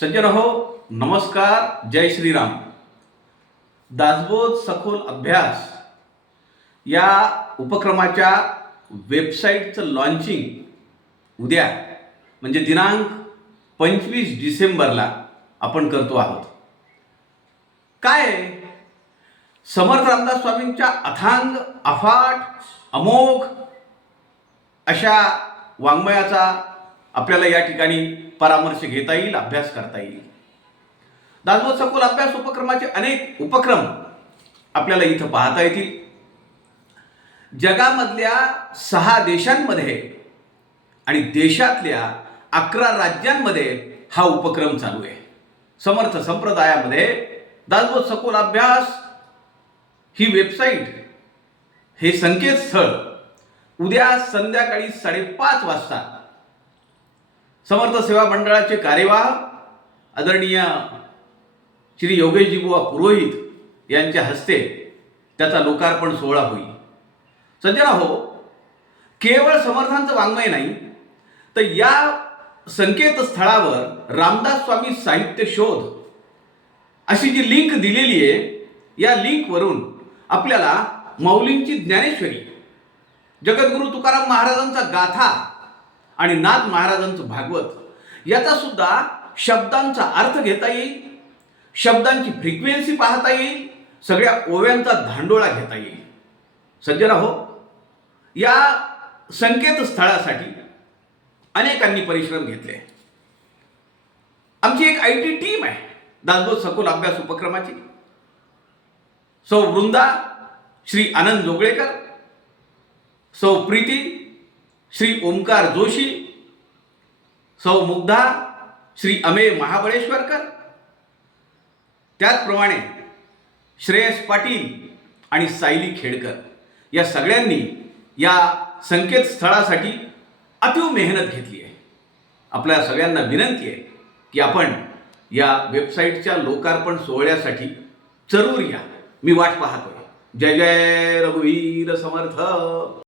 सज्जन हो नमस्कार जय श्रीराम. दासबोध सखोल अभ्यास या उपक्रमाच्या वेबसाईटचं लॉन्चिंग उद्या म्हणजे दिनांक पंचवीस डिसेंबरला आपण करतो आहोत. काय समर्थ रामदास स्वामींच्या अथांग अफाट अमोघ अशा वाङ्मयाचा आपल्याला या ठिकाणी परामर्श घेता येईल अभ्यास करता येईल. दासबोध सखोल अभ्यास उपक्रमाचे अनेक उपक्रम आपल्याला इथं पाहता येतील. जगामधल्या सहा देशांमध्ये आणि देशातल्या अकरा राज्यांमध्ये हा उपक्रम चालू आहे. समर्थ संप्रदायामध्ये दासबोध सखोल अभ्यास ही वेबसाईट हे संकेतस्थळ उद्या संध्याकाळी साडेपाच वाजता समर्थ सेवा मंडळाचे कार्यवाह आदरणीय श्री योगेशजी बुवा पुरोहित यांच्या हस्ते त्याचा लोकार्पण सोहळा होईल. सज्जना हो केवळ समर्थांचं वाङ्मय नाही तर या संकेतस्थळावर रामदास स्वामी साहित्य शोध अशी जी लिंक दिलेली आहे या लिंकवरून आपल्याला माऊलींची ज्ञानेश्वरी जगद्गुरु तुकाराम महाराजांचा गाथा आणि नाथ महाराजांचं भागवत याचा सुद्धा शब्दांचा अर्थ घेता येईल शब्दांची फ्रिक्वेन्सी पाहता येईल सगळ्या ओव्यांचा धांडोळा घेता येईल. सज्जना हो या संकेतस्थळासाठी अनेकांनी परिश्रम घेतले. आमची एक आय टी टीम आहे दासबोध सखोल अभ्यास उपक्रमाची. सौ वृंदा श्री आनंद जोगळेकर सौ प्रीती श्री ओंकार जोशी सौ मुग्धा श्री अमे महाबळेश्वरकर. त्याचप्रमाणे श्रेयस पाटील आणि सायली खेडकर या सगळ्यांनी या संकेतस्थळासाठी अतिव मेहनत घेतली आहे. आपल्या सगळ्यांना विनंती आहे की आपण या वेबसाईटच्या लोकार्पण सोहळ्यासाठी जरूर या. मी वाट पाहतो जय जय रघुवीर समर्थ.